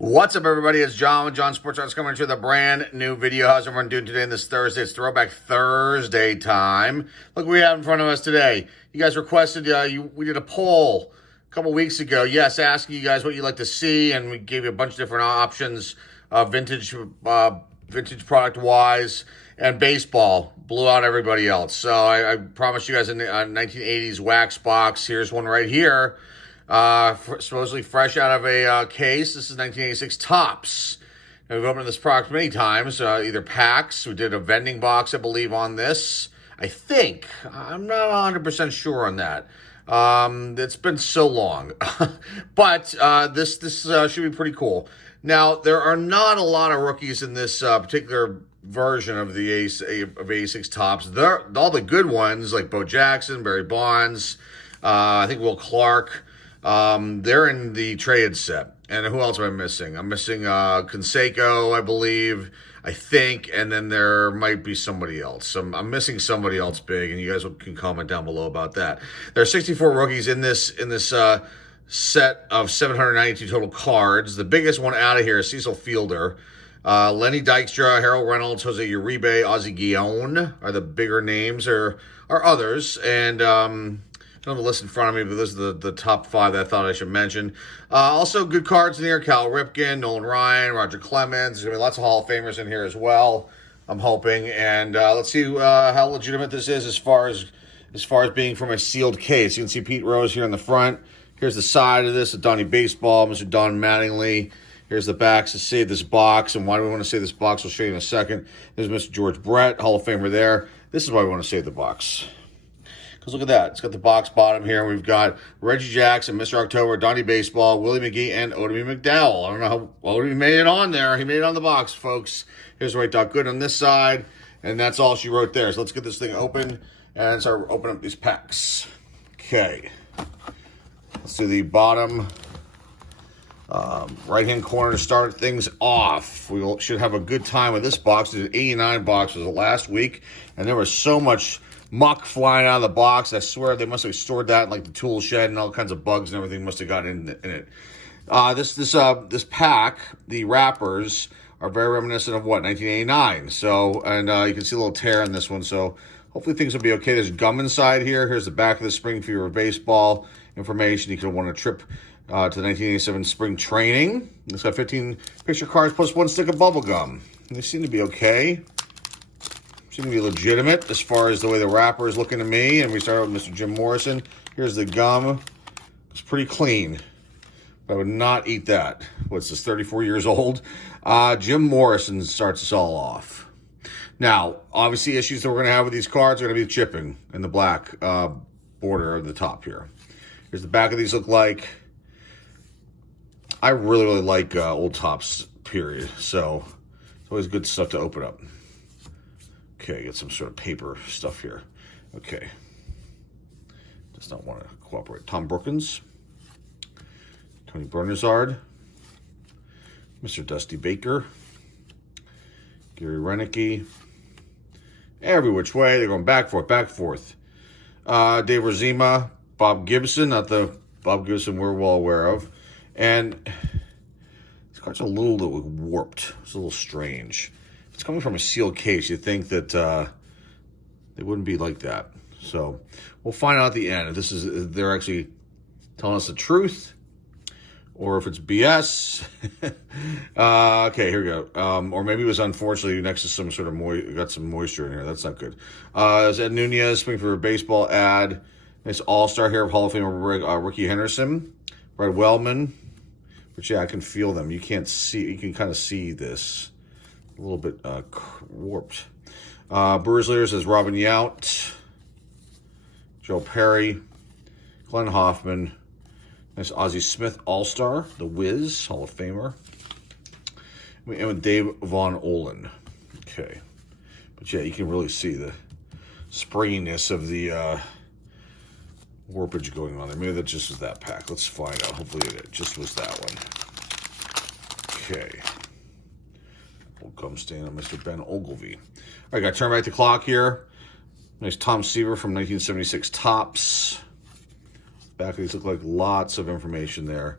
What's up, everybody? It's John with John Sports Arts coming to the brand new video. How's everyone doing today on this Thursday? It's Throwback Thursday time. Look what we have in front of us today. You guys requested, we did a poll a couple weeks ago. Yes, asking you guys what you'd like to see, and we gave you a bunch of different options, vintage product-wise, and baseball. Blew out everybody else. So I promised you guys a 1980s wax box. Here's one right here. Supposedly fresh out of a case. This is 1986 Topps. Now, we've opened this product many times, either packs. We did a vending box, I believe, on this. I think. I'm not 100% sure on that. It's been so long. But this should be pretty cool. Now, there are not a lot of rookies in this particular version of the 86 Topps. All the good ones, like Bo Jackson, Barry Bonds, I think Will Clark, they're in the trade set. And who else am I missing? I'm missing Canseco, I think, and then there might be somebody else. I'm missing somebody else big, and you guys can comment down below about that. There are 64 rookies in this set of 792 total cards. The biggest one out of here is Cecil Fielder. Lenny Dykstra, Harold Reynolds, Jose Uribe, Ozzie Guillon are the bigger names, or others. And I don't have the list in front of me, but those are the top five that I thought I should mention. Also, good cards in here. Cal Ripken, Nolan Ryan, Roger Clemens. There's going to be lots of Hall of Famers in here as well, I'm hoping. And let's see how legitimate this is as far as being from a sealed case. You can see Pete Rose here in the front. Here's the side of this, Donnie Baseball, Mr. Don Mattingly. Here's the backs to save this box. And why do we want to save this box? I'll show you in a second. There's Mr. George Brett, Hall of Famer there. This is why we want to save the box. Because look at that. It's got the box bottom here. We've got Reggie Jackson, Mr. October, Donnie Baseball, Willie McGee, and Odie McDowell. I don't know how Odie made it on there. He made it on the box, folks. Here's Right Doc Good on this side. And that's all she wrote there. So let's get this thing open and start opening up these packs. Okay. Let's do the bottom right-hand corner to start things off. We should have a good time with this box. The 89 box was the last week, and there was so much muck flying out of the box. I swear they must have stored that in like the tool shed, and all kinds of bugs and everything must have gotten in it. This pack, the wrappers are very reminiscent of what, 1989. So, and you can see a little tear in this one. So hopefully things will be okay. There's gum inside here. Here's the back of the Spring Fever baseball information. You could want to trip to the 1987 spring training. It's got 15 picture cards plus one stick of bubble gum. They seem to be okay. Seem to be legitimate as far as the way the wrapper is looking to me. And we start with Mr. Jim Morrison. Here's the gum. It's pretty clean. But I would not eat that. What's this, 34 years old? Jim Morrison starts us all off. Now, obviously, issues that we're going to have with these cards are going to be the chipping and the black border of the top here. Here's the back of these look like. I really, really like old Topps, period. So it's always good stuff to open up. Okay, get some sort of paper stuff here. Okay. Does not want to cooperate. Tom Brookins. Tony Bernazard. Mr. Dusty Baker. Gary Renicky. Every which way. They're going back, forth, back, forth. Dave Razima. Bob Gibson. Not the Bob Gibson we're well aware of. And these cards are a little warped. It's a little strange. It's coming from a sealed case. You'd think that they wouldn't be like that. So we'll find out at the end if they're actually telling us the truth or if it's BS. Okay, here we go. Or maybe it was unfortunately next to some sort of got some moisture in here. That's not good. There's Ed Nunez, Spring for a baseball ad. Nice all-star here of Hall of Famer Ricky Henderson. Brad Wellman. But yeah, I can feel them. You can't see. You can kind of see this. A little bit warped. Brewers Leaders is Robin Yount, Joe Perry, Glenn Hoffman, nice Ozzie Smith All-Star, The Wiz, Hall of Famer, and with Dave Von Olen. Okay. But yeah, you can really see the springiness of the warpage going on there. Maybe that just was that pack. Let's find out. Hopefully it just was that one. Okay. Old gum stain on Mr. Ben Ogilvy. All right, got to turn back the clock here. Nice Tom Seaver from 1976 Topps. Back of these look like lots of information there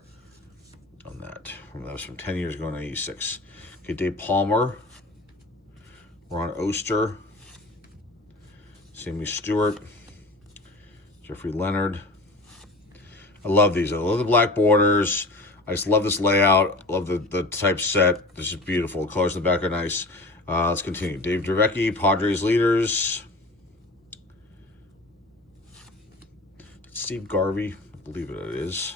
on that. That was from 10 years ago in 86. Okay, Dave Palmer, Ron Oster, Sammy Stewart, Jeffrey Leonard. I love these. I love the black borders. I just love this layout. Love the typeset. This is beautiful. The colors in the back are nice. Let's continue. Dave Dravecki, Padres Leaders. Steve Garvey, I believe it is.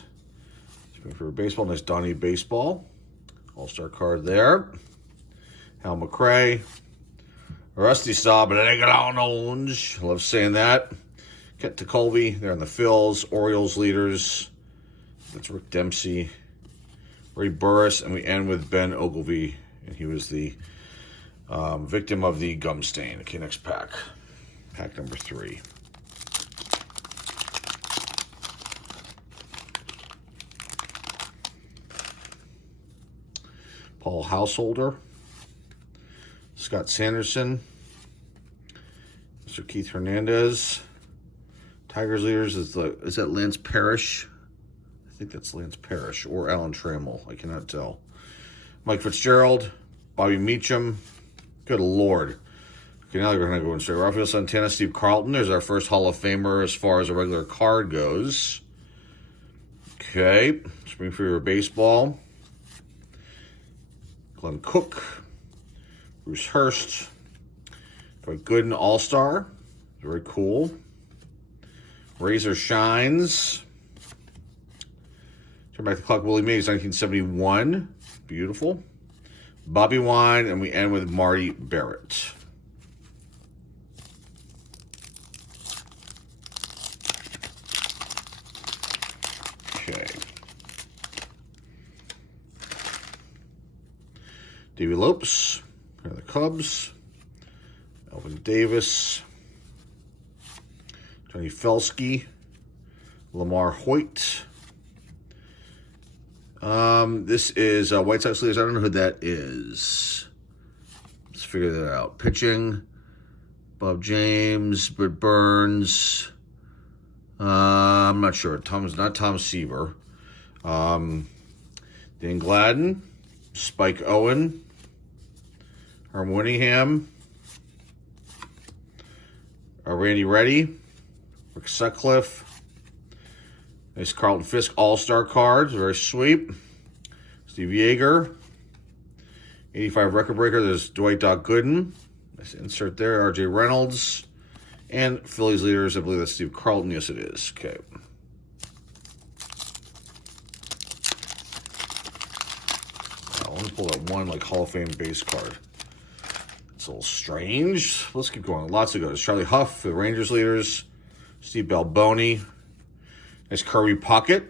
For baseball, nice Donnie Baseball. All-star card there. Hal McRae. Rusty Staub, but I got on orange. Love saying that. Kent Tekulve, they're in the Phils. Orioles Leaders. That's Rick Dempsey. Ray Burris, and we end with Ben Ogilvy, and he was the victim of the gum stain. Okay, next pack. Pack number 3. Paul Householder, Scott Sanderson, Mr. Keith Hernandez. Tigers Leaders is that Lance Parrish? I think that's Lance Parrish or Alan Trammell. I cannot tell. Mike Fitzgerald, Bobby Meacham. Good Lord. Okay, now we're going to go in straight. Rafael Santana, Steve Carlton. There's our first Hall of Famer as far as a regular card goes. Okay, Spring Fever Baseball. Glenn Cook, Bruce Hurst, Dwight Gooden, All-Star, very cool. Razor Shines. Turn back the clock, Willie Mays, 1971, beautiful. Bobby Wine, and we end with Marty Barrett. Okay. Davey Lopes, the Cubs. Elvin Davis. Tony Felsky. Lamar Hoyt. This is White Sox Leaders. I don't know who that is. Let's figure that out. Pitching. Bob James. Britt Burns. I'm not sure. Not Tom Seaver. Dan Gladden. Spike Owen. Herm Winningham. Randy Reddy. Rick Sutcliffe. Nice Carlton Fisk All-Star cards. Very sweet. Steve Yeager. 85 record breaker. There's Dwight Doc Gooden. Nice insert there. R.J. Reynolds. And Phillies Leaders. I believe that's Steve Carlton. Yes, it is. Okay. Now, let me pull that one Hall of Fame base card. It's a little strange. Let's keep going. Lots to go. There's Charlie Huff, the Rangers Leaders. Steve Balboni. Nice Kirby Puckett.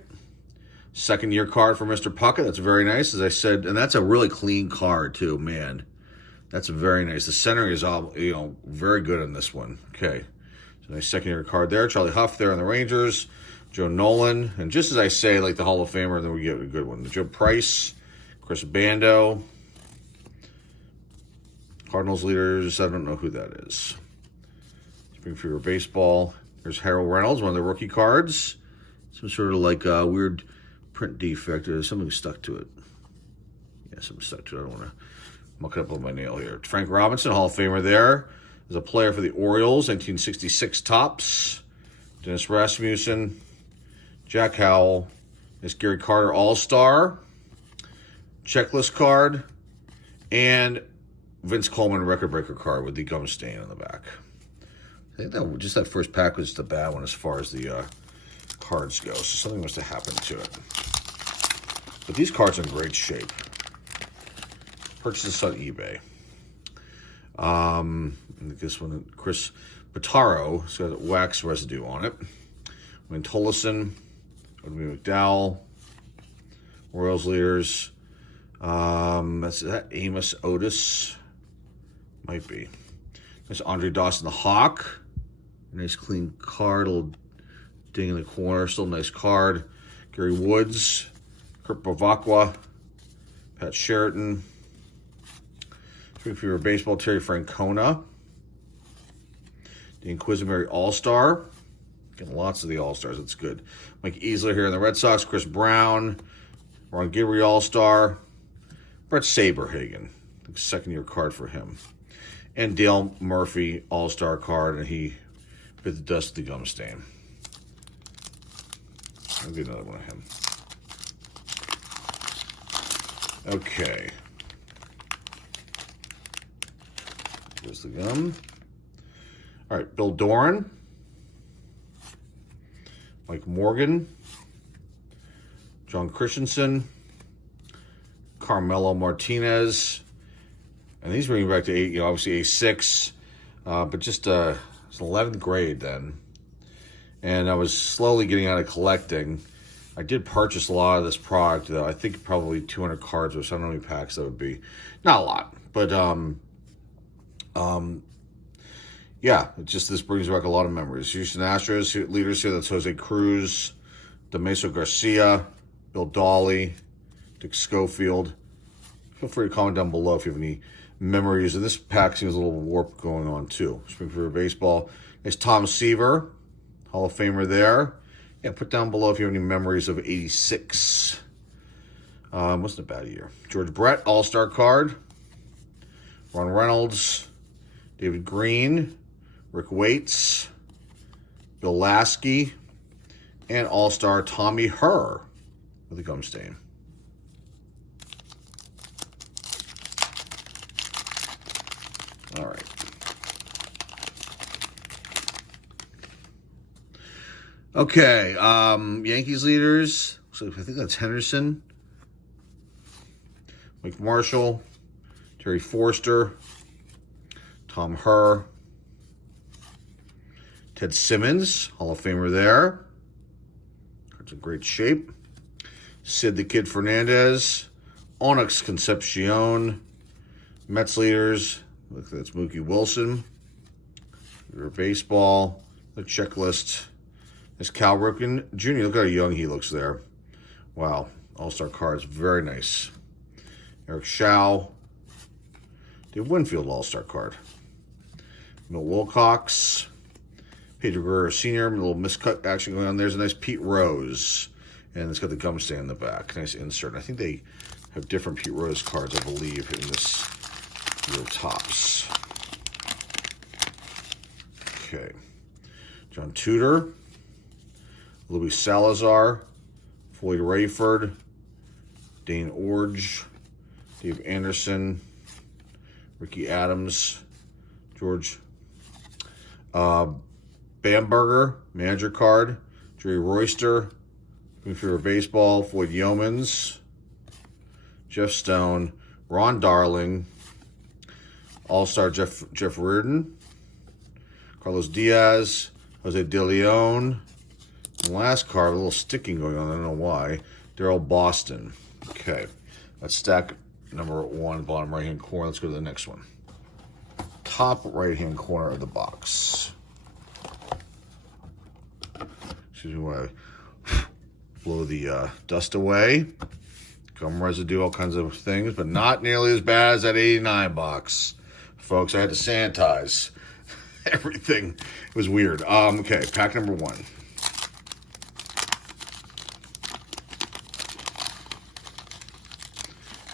Second-year card for Mr. Puckett. That's very nice, as I said. And that's a really clean card, too, man. That's very nice. The centering is all, very good on this one. Okay. So nice second-year card there. Charlie Huff there on the Rangers. Joe Nolan. And just as I say, the Hall of Famer, then we get a good one. Joe Price. Chris Bando. Cardinals Leaders. I don't know who that is. Spring Fever Baseball. There's Harold Reynolds, one of the rookie cards. Some sort of weird print defect. There's something stuck to it. Yeah, something stuck to it. I don't want to muck it up with my nail here. Frank Robinson, Hall of Famer there. Is a player for the Orioles, 1966 tops. Dennis Rasmussen. Jack Howell. This Gary Carter All-Star. Checklist card. And Vince Coleman record breaker card with the gum stain on the back. I think that first pack was the bad one as far as the cards go. So something must have happened to it. But these cards are in great shape. Purchase this on eBay. This one, Chris Pitaro, it's got wax residue on it. Wayne Tolleson, Odie McDowell, Royals Leaders. That's that Amos Otis. Might be. There's Andre Dawson, the Hawk. Nice clean card, little ding in the corner, still a nice card. Gary Woods, Kurt Bavacqua, Pat Sheraton. Spring Fever Baseball, Terry Francona. The Inquisimery All-Star. Getting lots of the All-Stars, that's good. Mike Easler here in the Red Sox, Chris Brown. Ron Guidry All-Star. Brett Saberhagen, the second-year card for him. And Dale Murphy All-Star card, and he bit the dust of the gum stain. I'll get another one of him. Okay. There's the gum. All right, Bill Doran. Mike Morgan. John Christensen. Carmelo Martinez. And these bring me back to obviously A6. But just it's 11th grade then. And I was slowly getting out of collecting. I did purchase a lot of this product, though. I think probably 200 cards, which I don't know how many packs that would be. Not a lot, but yeah, it just this brings back a lot of memories. Houston Astros leaders here. That's Jose Cruz, Damaso Garcia, Bill Dawley, Dick Schofield. Feel free to comment down below if you have any memories. And this pack seems a little warped going on too. Springfield Baseball. There's Tom Seaver, Hall of Famer there. Yeah, put down below if you have any memories of 86. Wasn't a bad year. George Brett, All-Star card. Ron Reynolds, David Green, Rick Waits, Bill Lasky, and All-Star Tommy Herr with a gum stain. All right. Okay, Yankees leaders. So I think that's Henderson, Mike Marshall, Terry Forster, Tom Herr, Ted Simmons, Hall of Famer there. It's in great shape. Sid the Kid Fernandez, Onyx Concepcion, Mets leaders. Look, that's Mookie Wilson. Your baseball, the checklist. There's Cal Ripken Jr. Look how young he looks there. Wow. All-Star cards. Very nice. Eric Shaw. Dave Winfield All-Star card. Milt Wilcox. Pedro Guerrero Sr. A little miscut action going on. There's a nice Pete Rose. And it's got the gum stain in the back. Nice insert. I think they have different Pete Rose cards, I believe, in this little tops. Okay. John Tudor. Luis Salazar, Floyd Rayford, Dane Orge, Dave Anderson, Ricky Adams, George Bamberger, manager card, Jerry Royster, Greenfield Baseball, Floyd Yeomans, Jeff Stone, Ron Darling, All-Star Jeff Reardon, Carlos Diaz, Jose De Leon. And last card, a little sticking going on, I don't know why. Daryl Boston. Okay, that's stack number 1, bottom right-hand corner. Let's go to the next one. Top right-hand corner of the box. Excuse me while I blow the dust away. Gum residue, all kinds of things, but not nearly as bad as that 89 box. Folks, I had to sanitize everything. It was weird. Okay, pack number 1.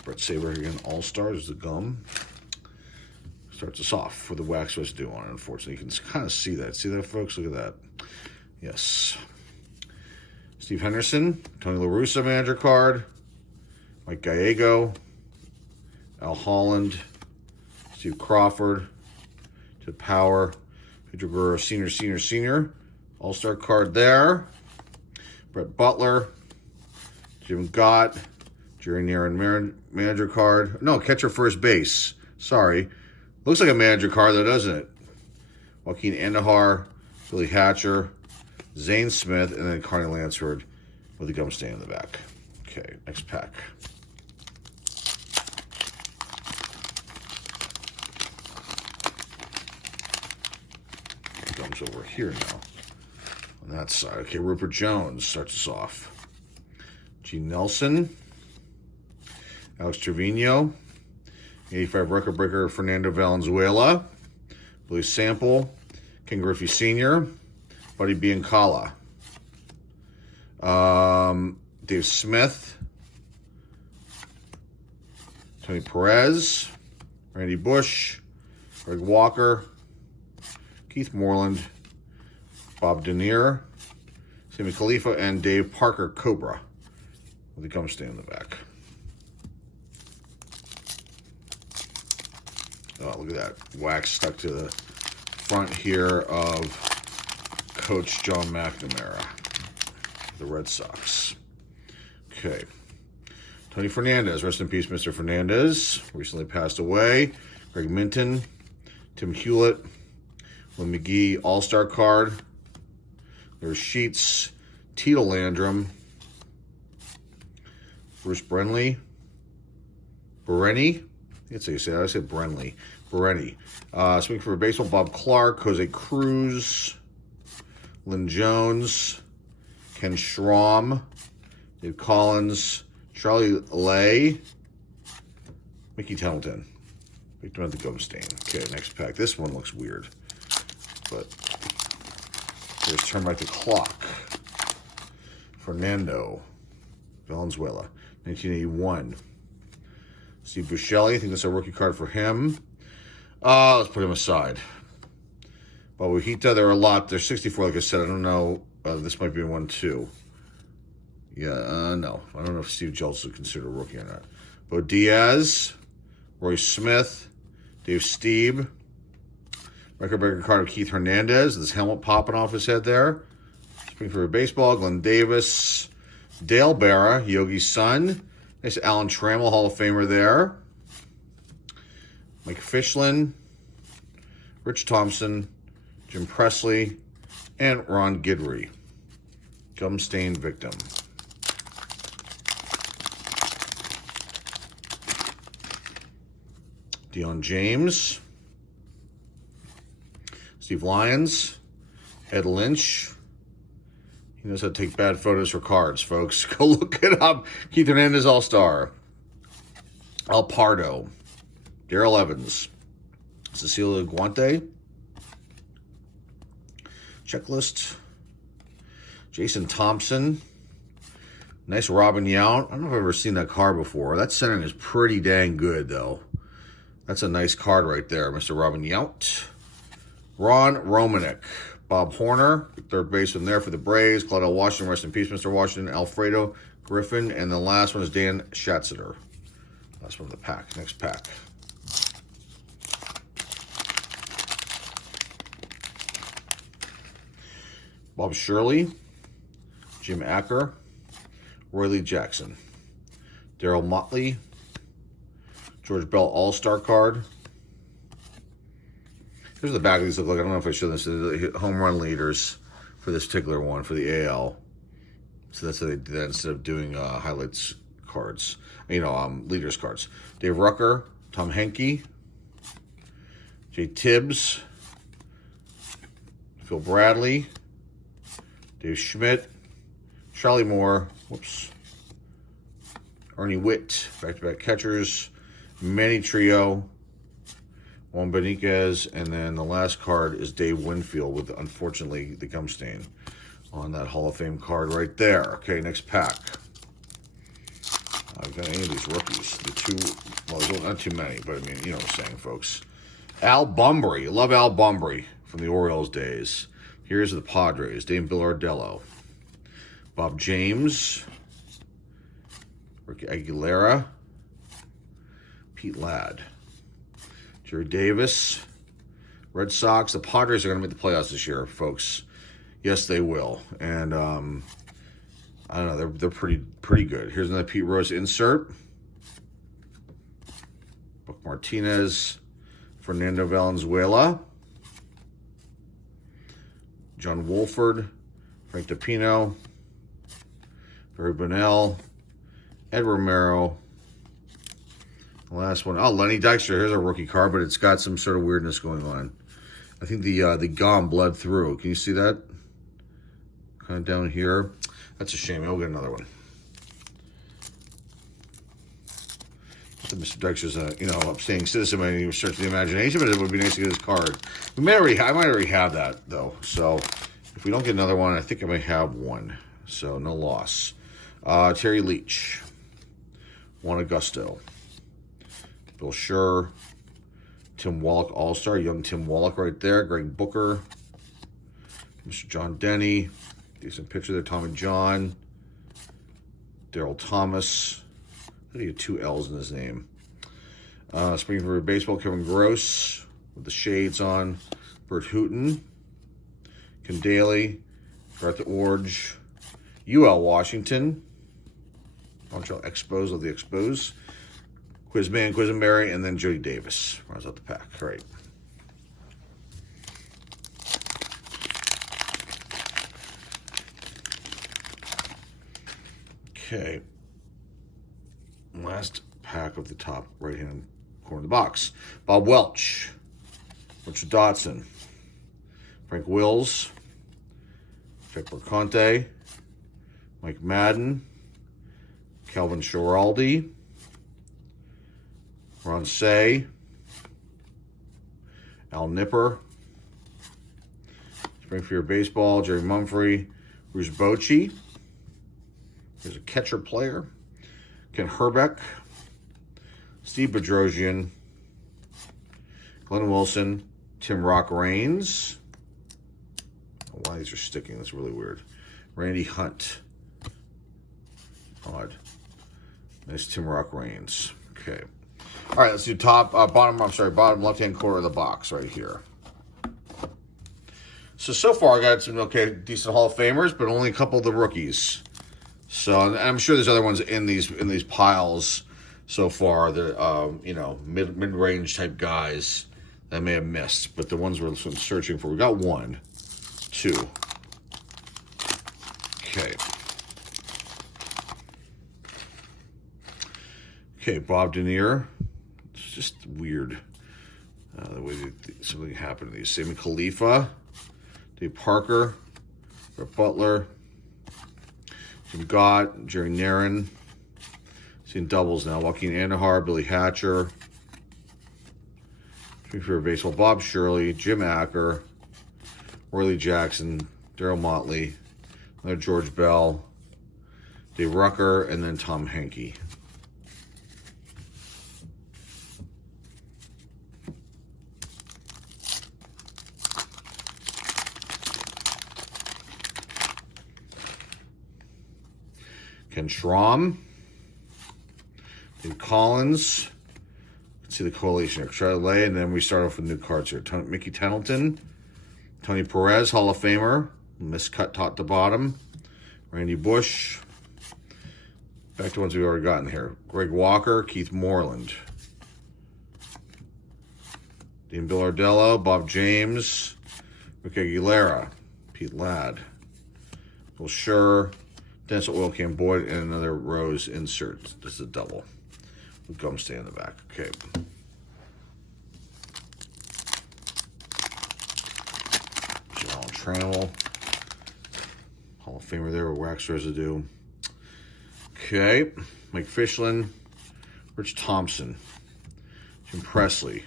Brett Saberhagen All-Stars, the gum. Starts us off with the wax residue on it, unfortunately. You can kind of see that. See that, folks? Look at that. Yes. Steve Henderson, Tony La Russa manager card. Mike Gallego, Al Holland, Steve Crawford, Ted Power, Pedro Guerrero Sr. All-Star card there. Brett Butler, Jim Gott, Jerry Naron manager card. No, catcher first base. Sorry. Looks like a manager card though, doesn't it? Joaquin Andahar, Billy Hatcher, Zane Smith, and then Carney Lansford with the gum stain in the back. Okay, next pack. The gum's over here now. On that side. Okay, Rupert Jones starts us off. Gene Nelson. Alex Trevino, 85 record breaker Fernando Valenzuela, Billy Sample, Ken Griffey Sr., Buddy Biancala, Dave Smith, Tony Perez, Randy Bush, Greg Walker, Keith Moreland, Bob Denier, Sammy Khalifa, and Dave Parker Cobra with the gum stain in the back. Oh, look at that. Wax stuck to the front here of Coach John McNamara, the Red Sox. Okay. Tony Fernandez, rest in peace, Mr. Fernandez. Recently passed away. Greg Minton, Tim Hewlett, Lynn McGee, All-Star card. There's Sheets, Tito Landrum, Bruce Brenly, Bereni. That's how you say that. I said Brenly. Bereni. Speaking for baseball, Bob Clark, Jose Cruz, Lynn Jones, Ken Schramm, Dave Collins, Charlie Lay, Mickey Templeton. Victim of the gum stain. Okay, next pack. This one looks weird, but here's Turn Back the Clock. Fernando Valenzuela, 1981. Steve Buscemi, I think that's a rookie card for him. Let's put him aside. Babuhita, there are a lot. There's 64, like I said. I don't know. This might be one, too. Yeah, no. I don't know if Steve Jeltz is considered a rookie or not. Bo Diaz, Roy Smith, Dave Steeb, record-breaker card of Keith Hernandez, this helmet popping off his head there. Speaking for baseball, Glenn Davis, Dale Berra, Yogi's son. Nice Alan Trammell, Hall of Famer there. Mike Fischlin, Rich Thompson, Jim Presley, and Ron Guidry. Gum stain victim. Deion James, Steve Lyons, Ed Lynch. He knows how to take bad photos for cards, folks. Go look it up. Keith Hernandez, All-Star. Al Pardo, Darrell Evans, Cecilia Guante, Checklist, Jason Thompson, nice Robin Yount. I don't know if I've ever seen that card before. That centering is pretty dang good, though. That's a nice card right there, Mr. Robin Yount. Ron Romanek, Bob Horner, third baseman there for the Braves. Claudel Washington, rest in peace, Mr. Washington. Alfredo Griffin, and the last one is Dan Schatzeder. Last one of the pack. Next pack. Bob Shirley, Jim Acker, Roy Lee Jackson, Darryl Motley, George Bell All-Star card. Here's the back of these look like. I don't know if I showed this. The home run leaders for this particular one for the AL. So that's how they did that instead of doing highlights cards. Leaders cards. Dave Rucker, Tom Henke, Jay Tibbs, Phil Bradley, Dave Schmidt, Charlie Moore, Ernie Witt, back-to-back catchers, Manny Trio, Juan Beniquez, and then the last card is Dave Winfield with, unfortunately, the gum stain on that Hall of Fame card right there. Okay, next pack. I've got any of these rookies. There's not too many, but I mean, you know what I'm saying, folks. Al Bumbry. Love Al Bumbry from the Orioles days. Here's the Padres. Dave Billardello. Bob James. Ricky Aguilera. Pete Ladd. Jerry Davis. Red Sox. The Padres are going to make the playoffs this year, folks. Yes, they will. And I don't know. They're pretty good. Here's another Pete Rose insert. Buck Martinez. Fernando Valenzuela. John Wolford. Frank DiPino. Barry Bonnell. Ed Romero. The last one. Oh, Lenny Dykstra. Here's a rookie card, but it's got some sort of weirdness going on. I think the gum bled through. Can you see that? Kind of down here. That's a shame. I'll get another one. So Mr. Dykstra's a upstanding citizen and he was searching the imagination, but it would be nice to get his card. I might already have that though. So if we don't get another one, I think I may have one. So no loss. Terry Leach. Juan Augusto. Bill Schur, Tim Wallach, All-Star, young Tim Wallach right there, Greg Booker, Mr. John Denny, decent picture there, Tommy John, Daryl Thomas, I think he had 2 L's in his name. Springfield Baseball, Kevin Gross, with the shades on, Bert Hooton, Ken Daly, Garth Orge, UL Washington, Montreal Expos of the Expos, Quizman, Quisenberry, and then Jody Davis rounds out the pack. All right. Okay. Last pack of the top right-hand corner of the box. Bob Welch, Richard Dotson, Frank Wills, Jack Berconte, Mike Madden, Calvin Schiraldi, Ron Say, Al Nipper, Springfield Baseball, Jerry Mumphrey, Bruce Bochy. There's a catcher player. Ken Herbeck, Steve Bedrosian, Glenn Wilson, Tim Rock Raines. Oh, why these are sticking? That's really weird. Randy Hunt. Odd. Nice Tim Rock Raines. Okay. All right, let's do bottom left-hand corner of the box right here. So far I got some, decent Hall of Famers, but only a couple of the rookies. So, and I'm sure there's other ones in these piles so far that, mid-range type guys that I may have missed. But the ones we're searching for, we got 1, 2. Okay. Okay, Bob Denier. It's just weird the way something happened to these. Sammy Khalifa, Dave Parker, Brett Butler, Jim Gott, Jerry Narin. Seeing doubles now. Joaquin Andahar, Billy Hatcher, Springfield Baseball, Bob Shirley, Jim Acker, Worley Jackson, Darryl Motley, another George Bell, Dave Rucker, and then Tom Henke. Ken Schramm, Dave Collins. You can see the coalition here. Charlie, and then we start off with new cards here. Mickey Tettleton, Tony Perez, Hall of Famer, miscut top to bottom. Randy Bush. Back to ones we've already gotten here. Greg Walker, Keith Moreland, Dean Billardello, Bob James, Rick Aguilera, Pete Ladd, Bill Schur, Dennis Oil Can Boyd, and another Rose insert. This is a double with gum stay in the back. Okay. John Trammell, Hall of Famer there with wax residue. Okay. Mike Fischlin, Rich Thompson, Jim Presley,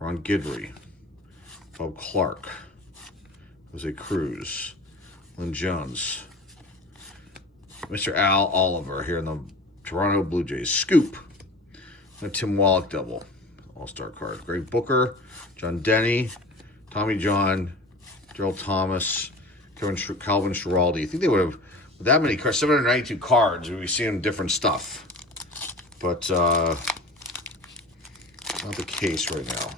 Ron Guidry, Bob Clark, Jose Cruz, Lynn Jones, Mr. Al Oliver here in the Toronto Blue Jays. Scoop. A Tim Wallach double. All-star card. Greg Booker, John Denny, Tommy John, Daryl Thomas, Calvin Schiraldi. I think they would have, with that many cards, 792 cards, we'd be seeing different stuff. But not the case right now.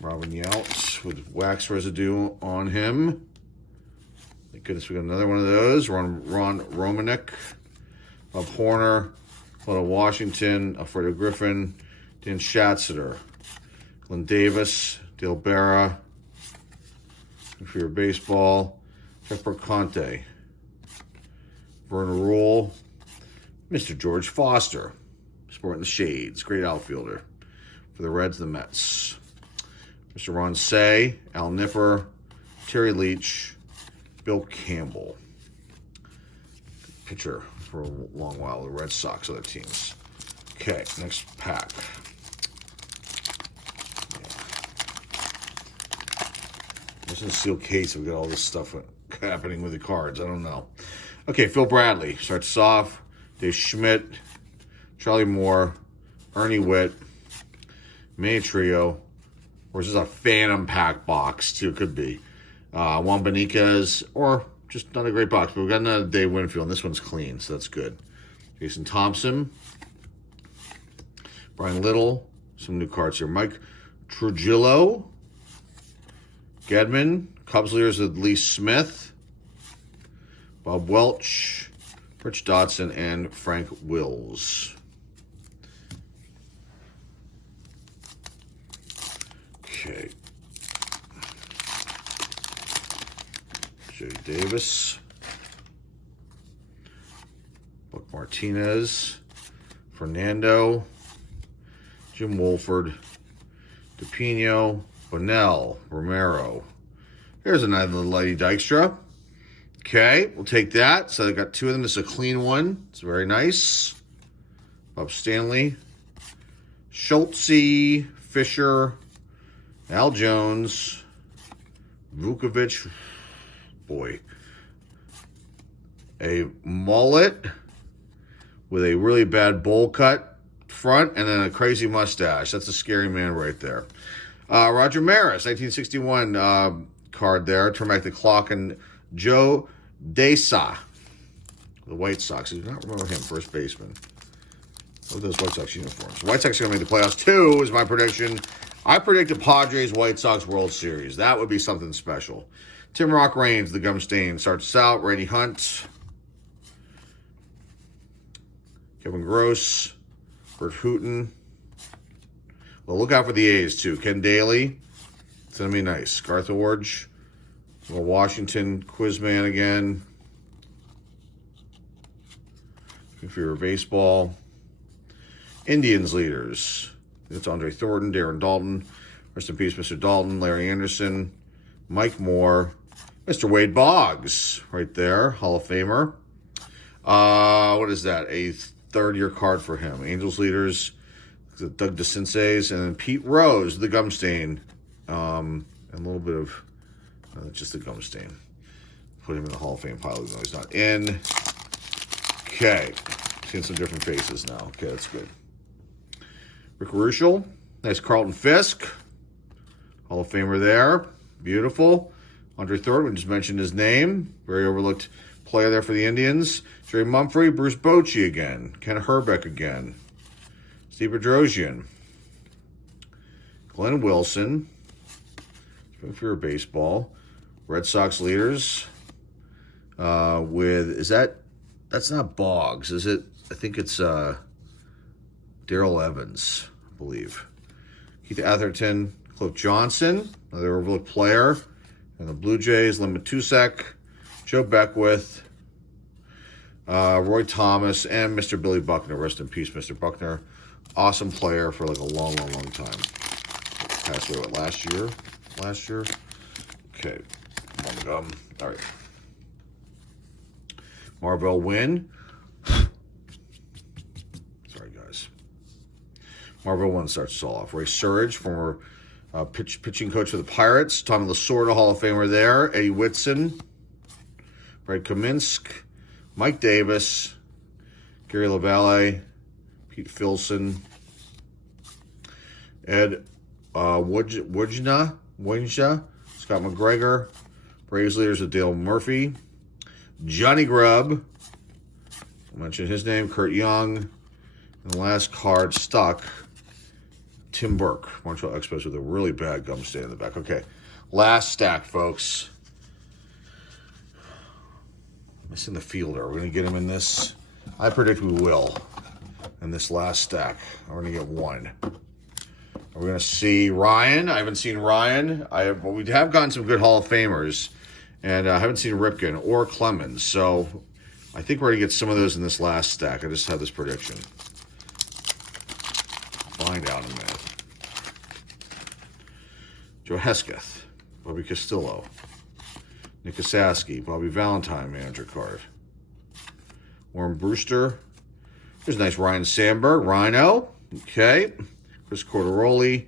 Robin Yount with wax residue on him. Thank goodness we got another one of those. Ron Romanek, Bob Horner, Lotto Washington, Alfredo Griffin, Dan Schatzeder, Glenn Davis, Dale Berra, for your baseball, Jeff Berconte, Vernon Rule, Mr. George Foster, sporting the shades, great outfielder for the Reds and the Mets. Mr. Ron Say, Al Nipper, Terry Leach, Bill Campbell. Pitcher for a long while, the Red Sox, other teams. Okay, next pack. This is a sealed case. We've got all this stuff happening with the cards. I don't know. Okay, Phil Bradley starts us off. Dave Schmidt, Charlie Moore, Ernie Witt, Mini Trio, or is this a Phantom Pack box too? Could be. Juan Beniquez, or just not a great box, but we've got another Dave Winfield, and this one's clean, so that's good. Jason Thompson, Brian Little, some new cards here. Mike Trujillo, Gedman, Cubs leaders with Lee Smith, Bob Welch, Rich Dotson, and Frank Wills. Okay. Jay Davis, Buck Martinez, Fernando, Jim Wolford, DePino, Bonnell, Romero. Here's another little Lady Dykstra. Okay, we'll take that. So I got two of them. This is a clean one. It's very nice. Bob Stanley, Schultze, Fisher, Al Jones, Vukovic. Boy. A mullet with a really bad bowl cut front and then a crazy mustache. That's a scary man right there. Roger Maris, 1961 card there. Turn back the clock. And Joe Desa, the White Sox. I do not remember him, first baseman. Look at those White Sox uniforms. White Sox are going to make the playoffs too, is my prediction. I predicted Padres White Sox World Series. That would be something special. Tim Rock Reigns, the gum stain, starts us out. Randy Hunt, Kevin Gross, Bert Hooton. Well, look out for the A's too. Ken Daly, it's going to be nice. Garth Orge, Washington, Quizman again. For your baseball. Indians leaders. It's Andre Thornton, Darren Dalton. Rest in peace, Mr. Dalton. Larry Anderson, Mike Moore, Mr. Wade Boggs, right there, Hall of Famer. What is that? A third-year card for him. Angels leaders, Doug DeCinces, and then Pete Rose, the gum stain, and a little bit of just the gum stain. Put him in the Hall of Fame pile, even though he's not in. Okay, seeing some different faces now. Okay, that's good. Rick Ruschel, nice Carlton Fisk, Hall of Famer there. Beautiful. Andre Thornton, just mentioned his name. Very overlooked player there for the Indians. Jerry Mumphrey, Bruce Bochy again. Ken Herbeck again. Steve Bedrosian. Glenn Wilson. For your baseball. Red Sox leaders. That's not Boggs, is it? I think it's Darrell Evans, I believe. Keith Atherton, Cliff Johnson, another overlooked player. And the Blue Jays, Len Matusek, Joe Beckwith, Roy Thomas, and Mr. Billy Buckner. Rest in peace, Mr. Buckner. Awesome player for like a long, long, long time. Passed away, what, last year? Okay. All right. Marvell Wynn. Sorry, guys. Marvell Wynn starts us all off. Ray Surridge, former pitching coach for the Pirates. Tommy Lasorda, Hall of Famer there. Eddie Whitson. Brad Kaminsk. Mike Davis. Gary LaValle. Pete Filson. Ed Wojna. Scott McGregor. Braves leaders with Dale Murphy. Johnny Grubb. I'll mention his name. Kurt Young. And the last card stuck. Tim Burke, Montreal Expos with a really bad gum stain in the back. Okay, last stack, folks. Missing the fielder. We're going to get him in this. I predict we will. In this last stack. We're going to get one. We're going to see Ryan. I haven't seen Ryan. We have gotten some good Hall of Famers. And I haven't seen Ripken or Clemens. So I think we're going to get some of those in this last stack. I just have this prediction. Find out in a minute. Joe Hesketh, Bobby Castillo, Nick Osaski, Bobby Valentine, manager card. Warren Brewster. There's a nice Ryan Sandberg, Rhino. Okay. Chris Cordaroli,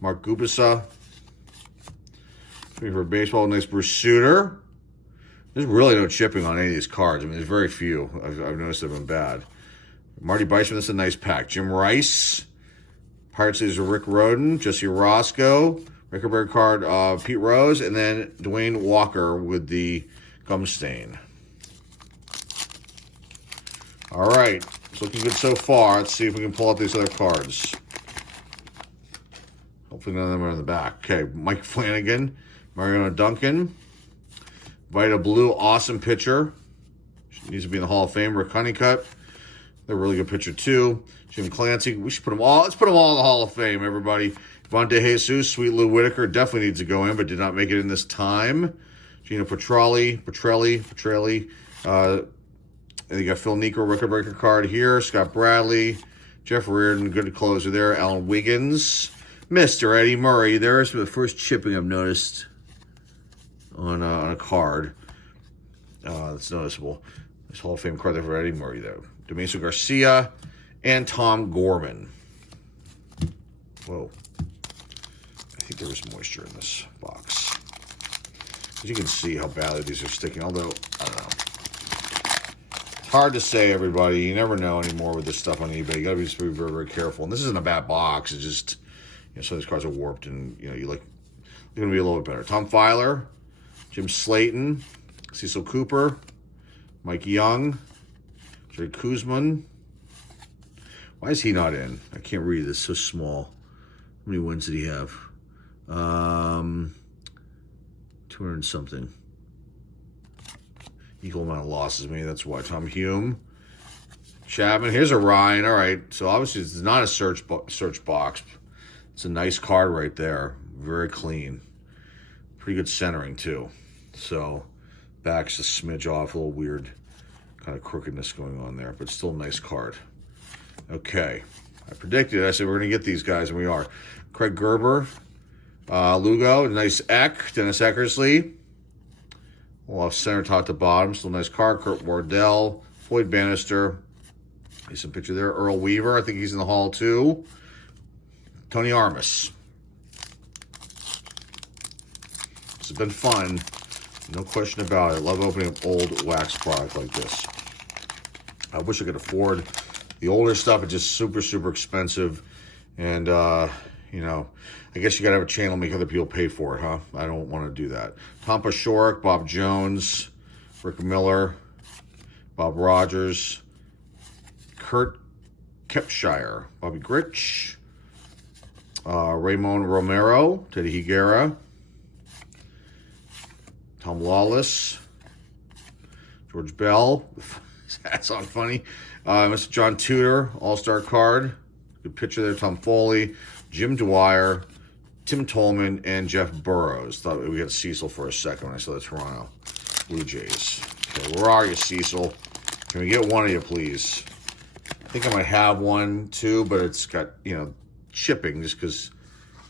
Mark Gubasa. For baseball, nice Bruce Sutter. There's really no chipping on any of these cards. I mean, there's very few. I've noticed they've been bad. Marty Beisman, that's a nice pack. Jim Rice. Pirates leaders are Rick Rhoden, Jesse Orozco, Rickenberg card, Pete Rose, and then Dwayne Walker with the gum stain. All right, it's looking good so far. Let's see if we can pull out these other cards. Hopefully none of them are in the back. Okay, Mike Flanagan, Mariano Duncan, Vita Blue, awesome pitcher. She needs to be in the Hall of Fame. Rick Honeycutt, they're a really good pitcher too. Jim Clancy, we should put them all. Let's put them all in the Hall of Fame, everybody. Von De Jesus, Sweet Lou Whitaker definitely needs to go in, but did not make it in this time. Gino Petrelli. And you got Phil Niekro, record breaker card here. Scott Bradley, Jeff Reardon, good closer there. Alan Wiggins, Mr. Eddie Murray. There's the first chipping I've noticed on a card. That's noticeable. This Hall of Fame card there for Eddie Murray, though. Demaso Garcia and Tom Gorman. Whoa. I think there was moisture in this box. As you can see how badly these are sticking, although, I don't know. It's hard to say, everybody. You never know anymore with this stuff on eBay. You got to be very, very careful. And this isn't a bad box. It's just, some of these cards are warped, and, they're going to be a little bit better. Tom Filer, Jim Slayton, Cecil Cooper, Mike Young, Jerry Kuzman. Why is he not in? I can't read this. It's so small. How many wins did he have? 200 and something. Equal amount of losses, maybe that's why. Tom Hume, Chapman. Here's a Ryan. All right, so obviously it's not a search box. It's a nice card right there. Very clean. Pretty good centering too. So back's a smidge off, a little weird kind of crookedness going on there, but still a nice card. Okay, I predicted. I said we're going to get these guys, and we are. Craig Gerber, Lugo, nice Eck, Dennis Eckersley. Well, off center, top to bottom. Still nice card. Kurt Wardell, Floyd Bannister. There's some picture there. Earl Weaver, I think he's in the Hall too. Tony Armas. This has been fun. No question about it. Love opening up old wax product like this. I wish I could afford the older stuff. It's just super, super expensive. And, I guess you got to have a channel make other people pay for it, huh? I don't want to do that. Tom Paciorek, Bob Jones, Rick Miller, Bob Rogers, Kurt Kepshire, Bobby Grich, Ramon Romero, Teddy Higuera, Tom Lawless, George Bell. That's not funny. Mr. John Tudor, All-Star card. Good picture there. Tom Foley, Jim Dwyer, Tim Tolman, and Jeff Burrows. Thought we had Cecil for a second when I saw the Toronto Blue Jays. Okay, where are you, Cecil? Can we get one of you, please? I think I might have one, too, but it's got, chipping just because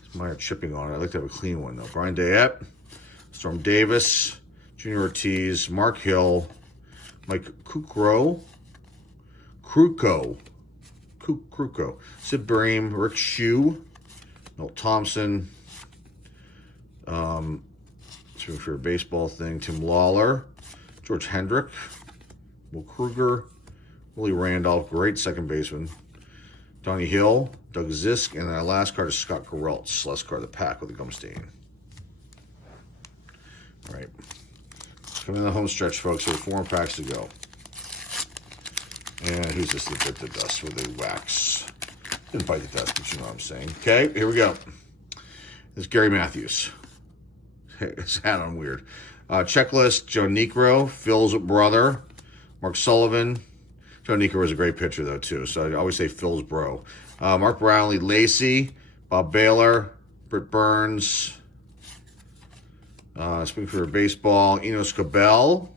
it's minor chipping on it. I'd like to have a clean one, though. Brian Dayette, Storm Davis, Junior Ortiz, Mark Hill, Mike Krukow, Sid Bream, Rick Shue, Milt Thompson, for a baseball thing, Tim Lawler, George Hendrick, Will Kruger, Willie Randolph, great second baseman, Donnie Hill, Doug Zisk, and then our last card is Scott Peralt's last card of the pack with the gum stain. All right. Coming in the home stretch, folks. So 4 more packs to go. And who's this that bit the dust with the wax? Didn't bite the dust, but you know what I'm saying. Okay, here we go. This is Gary Matthews. His hat on weird. Checklist, Joe Niekro, Phil's brother, Mark Sullivan. Joe Niekro was a great pitcher, though, too, so I always say Phil's bro. Mark Brownlee, Lacey, Bob Baylor, Britt Burns. Speaking for baseball, Enos Cabell.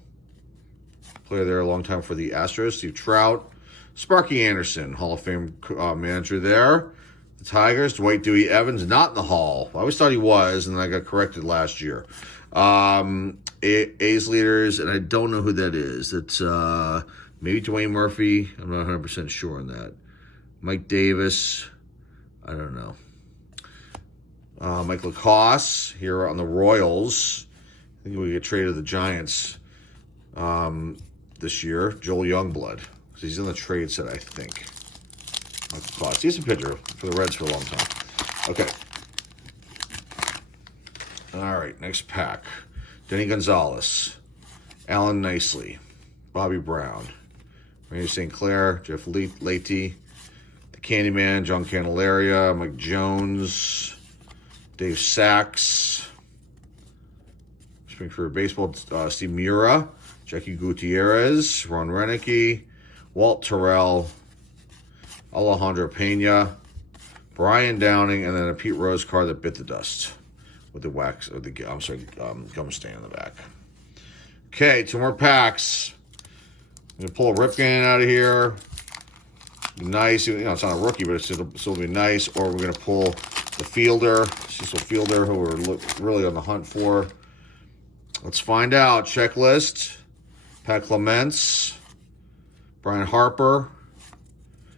Player there a long time for the Astros. Steve Trout. Sparky Anderson, Hall of Fame manager there. The Tigers, Dwight Dewey Evans, not in the Hall. I always thought he was, and then I got corrected last year. A's leaders, and I don't know who that is. It's maybe Dwayne Murphy. I'm not 100% sure on that. Mike Davis. I don't know. Mike Lacoste here on the Royals. I think we get traded to the Giants this year. Joel Youngblood. So he's in the trade set, I think. Decent pitcher for the Reds for a long time. Okay. All right, next pack. Denny Gonzalez, Alan Nicely, Bobby Brown, Randy St. Clair, Jeff Leite, the Candyman, John Candelaria, Mike Jones, Dave Sachs, Springfield Baseball, Steve Mura, Jackie Gutierrez, Ron Renicky, Walt Terrell, Alejandro Pena, Brian Downing, and then a Pete Rose card that bit the dust with the wax, or the gum stain in the back. Okay, 2 more packs. I'm gonna pull a Ripken out of here. Nice, it's not a rookie, but it'll still be nice. Or we're gonna pull the Fielder, Cecil Fielder, who we're really on the hunt for. Let's find out. Checklist: Pat Clements, Brian Harper.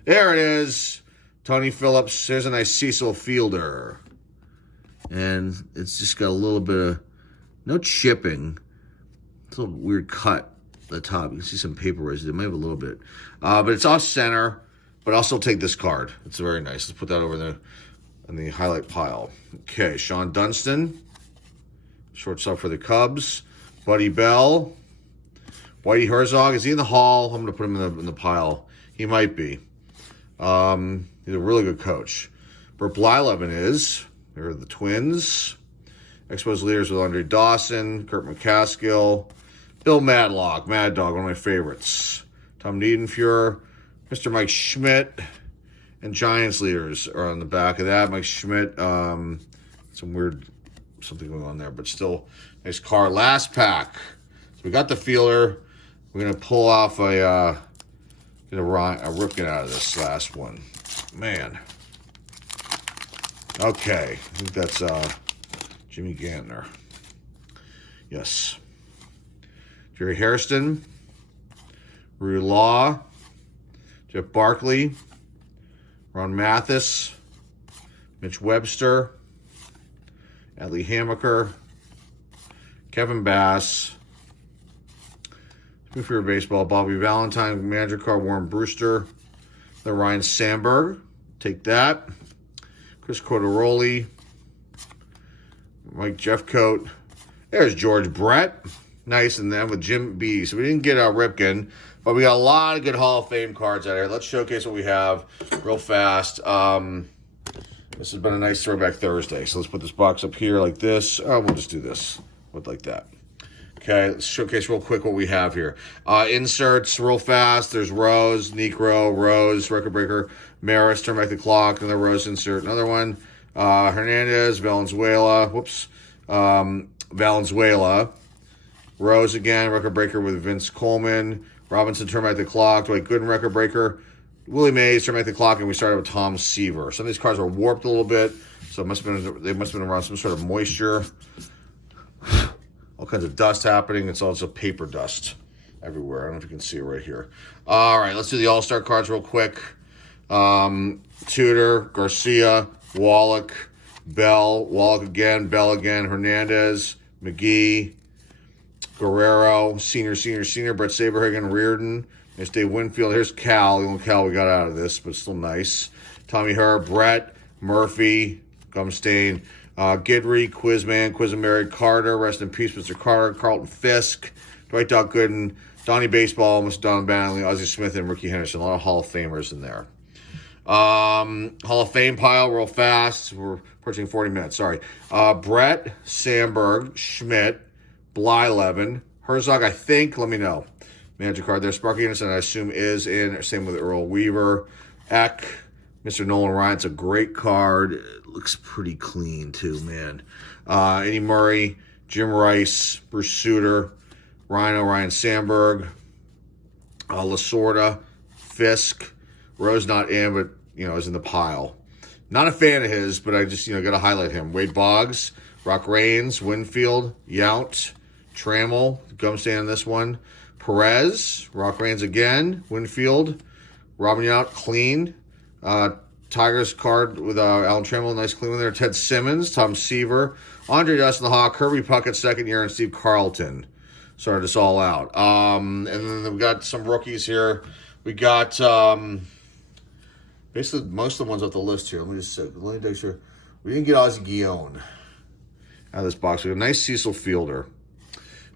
There it is. Tony Phillips. There's a nice Cecil Fielder. And it's just got a little bit of, no chipping. It's a little weird cut at the top. You can see some paper residue. It might have a little bit. But it's off center. But I'll still take this card. It's very nice. Let's put that over in the highlight pile. Okay, Sean Dunston. Shortstop for the Cubs. Buddy Bell. Whitey Herzog. Is he in the hall? I'm going to put him in the pile. He might be. He's a really good coach. Bert Blyleven is. They're the Twins. Expos leaders with Andre Dawson, Kurt McCaskill, Bill Madlock, Mad Dog, one of my favorites. Tom Niedenfuhr, Mr. Mike Schmidt, and Giants leaders are on the back of that. Mike Schmidt, some weird something going on there, but still nice card. Last pack. So we got the Fielder. We're gonna pull off a Ripken out of this last one. Man. Okay, I think that's Jimmy Gantner. Yes. Jerry Hairston, Rue Law, Jeff Barkley, Ron Mathis, Mitch Webster, Adley Hamaker, Kevin Bass, Springfield Baseball, Bobby Valentine, manager card, Warren Brewster, the Ryan Sandberg, take that. Chris Cordaroli, Mike Jeffcoat. There's George Brett. Nice, and then with Jim B. So we didn't get our Ripken, but we got a lot of good Hall of Fame cards out here. Let's showcase what we have real fast. This has been a nice Throwback Thursday. So let's put this box up here like this. Oh, we'll just do this like that. Okay, let's showcase real quick what we have here. Inserts real fast. There's Rose, Necro, Rose, Record Breaker, Maris, Turn Back the Clock, and the Rose insert. Another one, Hernandez, Valenzuela, Valenzuela, Rose again, Record Breaker with Vince Coleman, Robinson, Turn Back the Clock, Dwight Gooden, Record Breaker, Willie Mays, Turn Back the Clock, and we started with Tom Seaver. Some of these cards are warped a little bit, so they must have been around some sort of moisture. All kinds of dust happening. It's also paper dust everywhere. I don't know if you can see it right here. All right, let's do the All-Star cards real quick. Tudor, Garcia, Wallach, Bell, Wallach again, Bell again, Hernandez, McGee, Guerrero, senior, Brett Saberhagen, Reardon. There's Dave Winfield. Here's Cal, the only Cal we got out of this, but still nice. Tommy Herr, Brett, Murphy, Gumstain, Gidry, Quizman, Quizamary, Carter, rest in peace, Mr. Carter, Carlton Fisk, Dwight Doc Gooden, Donnie Baseball, Mr. Don Banley, Ozzie Smith, and Ricky Henderson. A lot of Hall of Famers in there. Hall of Fame pile real fast. We're approaching 40 minutes. Sorry. Brett, Sandberg, Schmidt, Blyleven, Herzog, I think. Let me know. Manager card there. Sparky Anderson, I assume, is in. Same with Earl Weaver. Eck, Mr. Nolan Ryan. It's a great card. It looks pretty clean, too, man. Eddie Murray, Jim Rice, Bruce Sutter, Ryan Sandberg, Lasorda, Fisk. Rose not in, but, is in the pile. Not a fan of his, but I just, got to highlight him. Wade Boggs, Rock Raines, Winfield, Yount, Trammell, Gumstain on this one. Perez, Rock Raines again, Winfield, Robin Yount, clean. Tigers card with Alan Trammell, nice clean one there. Ted Simmons, Tom Seaver, Andre Dustin the Hawk, Kirby Puckett, second year, and Steve Carlton. Started us all out. And then we got some rookies here. We got Basically, most of the ones off the list here. Let me just say, Lenny Dykstra. We didn't get Ozzie Guillon out of this box. We have a nice Cecil Fielder.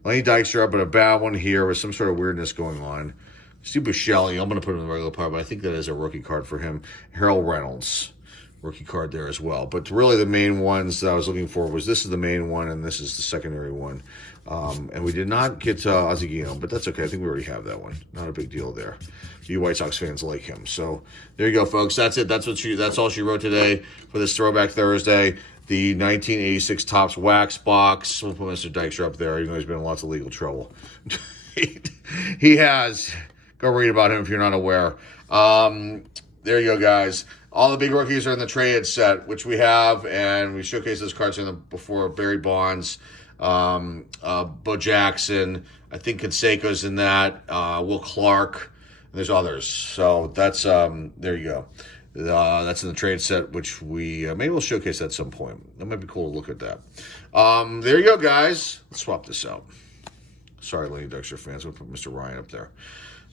Lenny Dykstra, but a bad one here with some sort of weirdness going on. Steve Buscemi, I'm going to put him in the regular part, but I think that is a rookie card for him. Harold Reynolds, rookie card there as well. But really the main ones that I was looking for was this is the main one and this is the secondary one. And we did not get Ozzie Guillon, but that's okay. I think we already have that one. Not a big deal there. You White Sox fans like him. So there you go, folks. That's it. That's all she wrote today for this Throwback Thursday. The 1986 Topps Wax Box. We'll put Mr. Dykstra up there, even though he's been in lots of legal trouble. He has. Go read about him if you're not aware. There you go, guys. All the big rookies are in the traded set, which we have, and we showcased those cards before. Barry Bonds, Bo Jackson, I think Canseco's in that, Will Clark, and there's others. So that's, there you go. That's in the trade set, which we, maybe we'll showcase at some point. That might be cool to look at that. There you go, guys. Let's swap this out. Sorry, Lenny Dykstra fans. We'll put Mr. Ryan up there.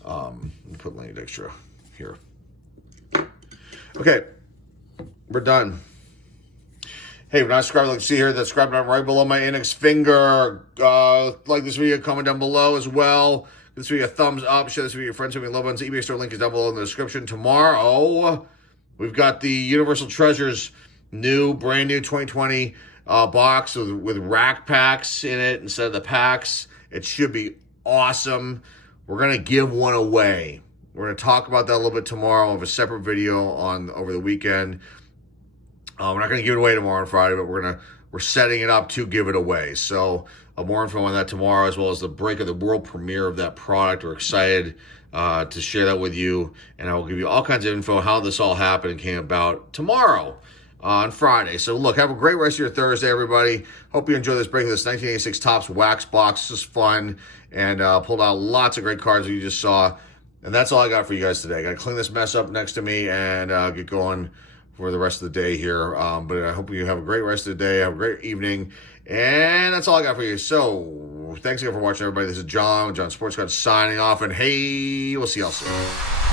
We'll put Lenny Dykstra here. Okay, we're done. Hey, if you're not subscribed, like to see here, that subscribe button right below my index finger. Like this video, comment down below as well. Give this video a thumbs up. Share this video with your friends, with your loved ones. The eBay store link is down below in the description. Tomorrow, we've got the Universal Treasures brand new 2020 box with rack packs in it instead of the packs. It should be awesome. We're going to give one away. We're going to talk about that a little bit tomorrow. I'll have a separate video over the weekend. We're not going to give it away tomorrow on Friday, but we're setting it up to give it away. So more info on that tomorrow, as well as the break of the world premiere of that product. We're excited to share that with you, and I will give you all kinds of info how this all happened and came about tomorrow on Friday. So look, have a great rest of your Thursday, everybody. Hope you enjoy this break of this 1986 Topps Wax Box. This is fun, and pulled out lots of great cards that you just saw. And that's all I got for you guys today. I got to clean this mess up next to me and get going for the rest of the day here. But I hope you have a great rest of the day. Have a great evening. And that's all I got for you. So thanks again for watching, everybody. This is John Sports Card signing off. And hey, we'll see y'all soon.